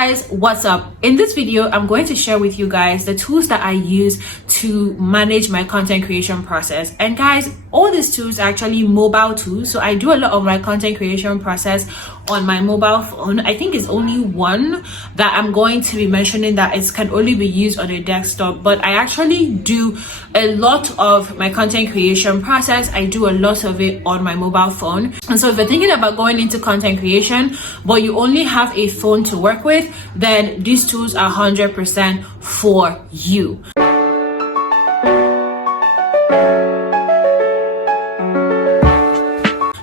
guys, what's up? In this video I'm going to share with you guys the tools that I use to manage my content creation process. And guys, all these tools are actually mobile tools, so I do a lot of my content creation process on my mobile phone. I think it's only one that I'm going to be mentioning that it can only be used on a desktop, but I actually do a lot of my content creation process. I do a lot of it on my mobile phone. And so if you're thinking about going into content creation but you only have a phone to work with, then these tools are 100% for you.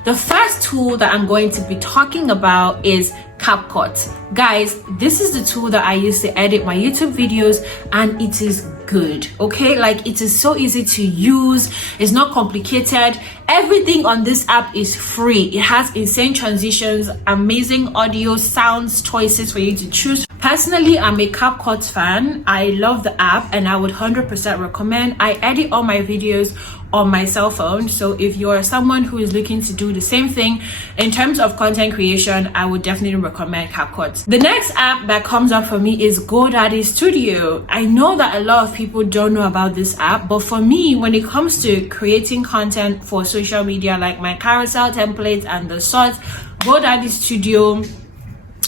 The first tool that I'm going to be talking about is CapCut. Guys, this is the tool that I use to edit my YouTube videos, and it is good, okay? Like, it is so easy to use. It's not complicated. Everything on this app is free. It has insane transitions, amazing audio, sounds, choices for you to choose. Personally, I'm a CapCut fan. I love the app and I would 100% recommend. I edit all my videos on my cell phone, so if you're someone who is looking to do the same thing in terms of content creation, I would definitely recommend CapCut. The next app that comes up for me is GoDaddy Studio. I know that a lot of people don't know about this app, but for me, when it comes to creating content for social media like my carousel templates and the sorts, GoDaddy Studio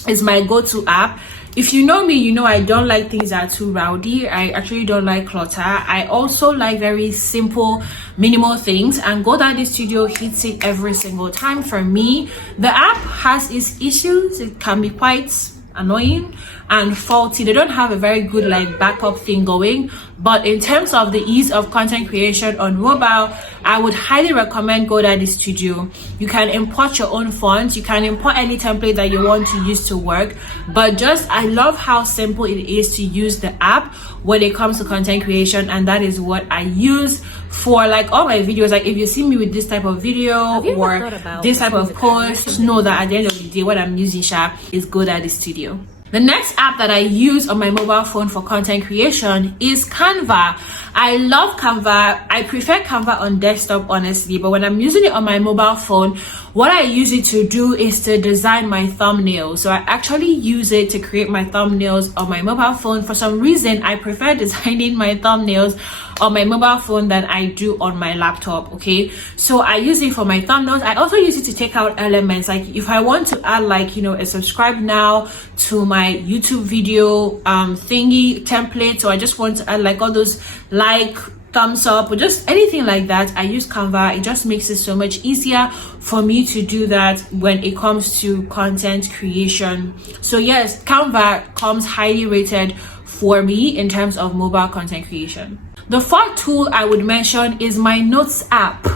is my go-to app. If you know me, you know I don't like things that are too rowdy. I actually don't like clutter. I also like very simple, minimal things, and GoDaddy Studio hits it every single time for me. The app has its issues. It can be quite annoying and faulty. They don't have a very good like backup thing going, but in terms of the ease of content creation on mobile, I would highly recommend GoDaddy Studio. You can import your own fonts, you can import any template that you want to use to work, but I love how simple it is to use the app when it comes to content creation, and that is what I use for like all my videos. Like if you see me with this type of video or this type of post, just know that at the end of the day what I'm using is GoDaddy Studio. The next app that I use on my mobile phone for content creation is Canva. I love Canva. I prefer Canva on desktop, honestly, but when I'm using it on my mobile phone, what I use it to do is to design my thumbnails. So I actually use it to create my thumbnails on my mobile phone. For some reason, I prefer designing my thumbnails on my mobile phone than I do on my laptop, okay? So I use it for my thumbnails. I also use it to take out elements. Like if I want to add like, you know, a subscribe now to my YouTube video thingy template, so I just want to add like all those like, thumbs up, or just anything like that, I use Canva. It just makes it so much easier for me to do that when it comes to content creation. So yes, Canva comes highly rated for me in terms of mobile content creation. The fourth tool I would mention is my Notes app.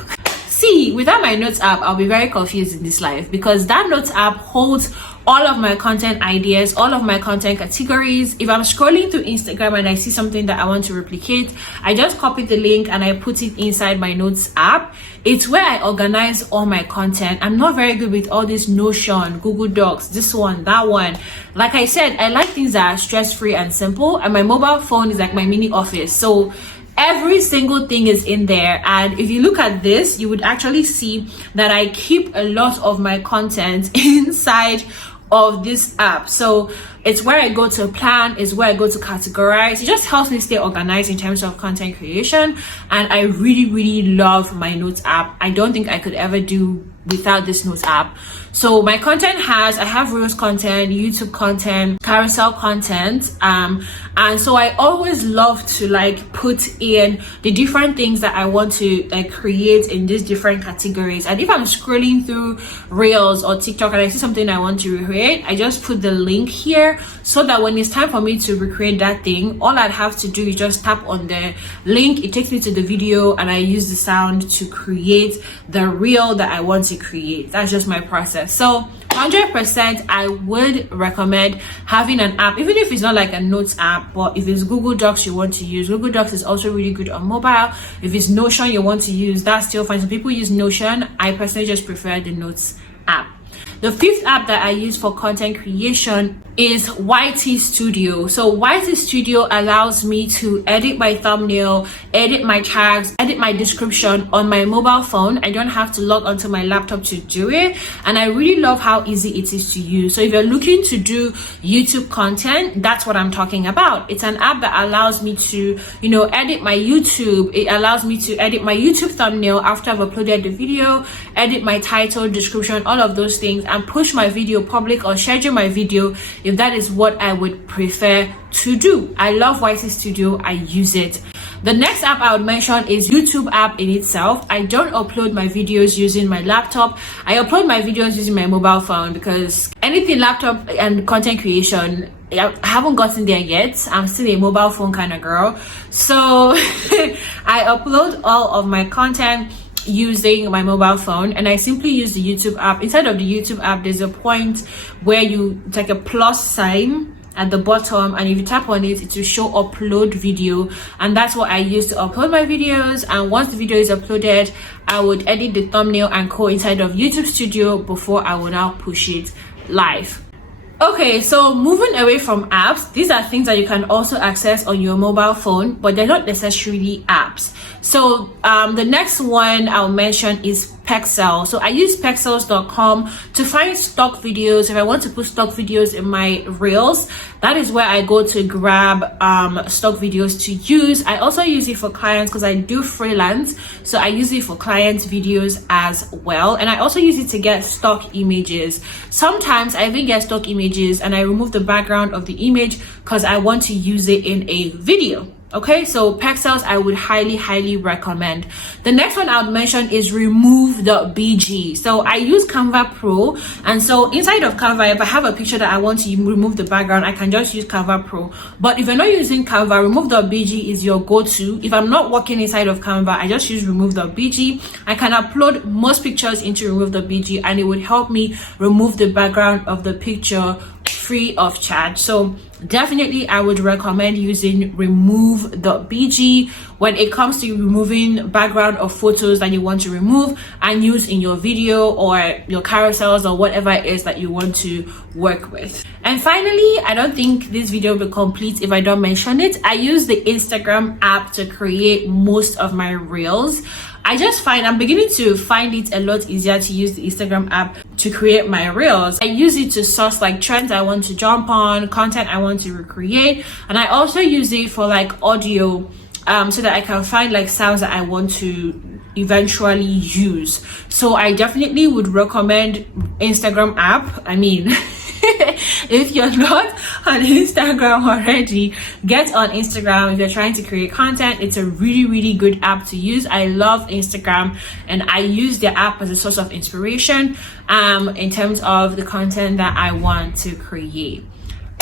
See, without my Notes app, I'll be very confused in this life, because that Notes app holds all of my content ideas, all of my content categories. If I'm scrolling through Instagram and I see something that I want to replicate, I just copy the link and I put it inside my Notes app. It's where I organize all my content. I'm not very good with all this Notion, Google Docs, this one, that one. Like I said, I like things that are stress-free and simple, and my mobile phone is like my mini office. So every single thing is in there, and if you look at this, you would actually see that I keep a lot of my content inside of this app. So it's where I go to plan, it's where I go to categorize. It just helps me stay organized in terms of content creation, and I really love my Notes app. I don't think I could ever do without this Notes app. So my content I have Reels content, YouTube content, carousel content, and so I always love to like put in the different things that I want to like create in these different categories. And if I'm scrolling through Reels or TikTok and I see something I want to recreate, I just put the link here, so that when it's time for me to recreate that thing, all I'd have to do is just tap on the link, it takes me to the video, and I use the sound to create the reel that I want to create. That's just my process. So 100% I would recommend having an app, even if it's not like a Notes app, but if it's Google Docs you want to use, Google Docs is also really good on mobile. If it's Notion you want to use, that's still fine. Some people use Notion. I personally just prefer the Notes app. The fifth app that I use for content creation is YT Studio. So YT Studio allows me to edit my thumbnail, edit my tags, edit my description on my mobile phone. I don't have to log onto my laptop to do it, and I really love how easy it is to use. So if you're looking to do YouTube content, that's what I'm talking about. It's an app that allows me to, edit my YouTube. It allows me to edit my YouTube thumbnail after I've uploaded the video, edit my title, description, all of those things, and push my video public or schedule my video if that is what I would prefer to do. I love YT Studio. I use it. The next app I would mention is YouTube app in itself. I don't upload my videos using my laptop. I upload my videos using my mobile phone because anything laptop and content creation, I haven't gotten there yet. I'm still a mobile phone kind of girl. So I upload all of my content using my mobile phone, and I simply use the YouTube app. Inside of the YouTube app, there's a point where you take a plus sign at the bottom, and if you tap on it, it will show upload video, and that's what I use to upload my videos. And once the video is uploaded, I would edit the thumbnail and co inside of YouTube Studio before I will now push it live. Okay, so moving away from apps, these are things that you can also access on your mobile phone, but they're not necessarily apps. So the next one I'll mention is Pexels. So I use Pexels.com to find stock videos. If I want to put stock videos in my reels, that is where I go to grab stock videos to use. I also use it for clients because I do freelance, so I use it for clients videos as well. And I also use it to get stock images. Sometimes I even get stock images and I remove the background of the image because I want to use it in a video. Okay, so Pexels I would highly recommend. The next one I would mention is Removebg. So I use Canva Pro, and so inside of Canva, if I have a picture that I want to remove the background, I can just use Canva Pro. But if you're not using Canva, Removebg is your go-to. If I'm not working inside of Canva, I just use Removebg. I can upload most pictures into Removebg, and it would help me remove the background of the picture free of charge. So definitely I would recommend using Removebg when it comes to removing background of photos that you want to remove and use in your video or your carousels or whatever it is that you want to work with. And finally, I don't think this video will be complete if I don't mention it, I use the Instagram app to create most of my reels. I just find I'm beginning to find it a lot easier to use the Instagram app to create my reels. I use it to source like trends I want to jump on, content I want to recreate, and I also use it for like audio so that I can find like sounds that I want to eventually use. So I definitely would recommend Instagram app. I mean if you're not on Instagram already, get on Instagram. If you're trying to create content, it's a really good app to use. I love Instagram, and I use their app as a source of inspiration in terms of the content that I want to create.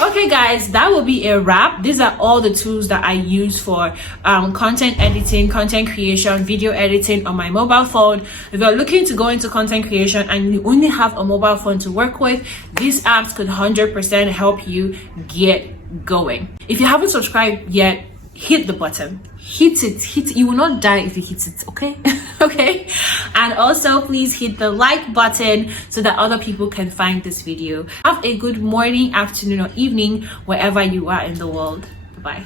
Okay guys, that will be a wrap. These are all the tools that I use for content editing, content creation, video editing on my mobile phone. If you're looking to go into content creation and you only have a mobile phone to work with, these apps could 100% help you get going. If you haven't subscribed yet, hit the button, hit it. You will not die if you hit it, okay? Okay, and also please hit the like button so that other people can find this video. Have a good morning, afternoon, or evening wherever you are in the world. Bye.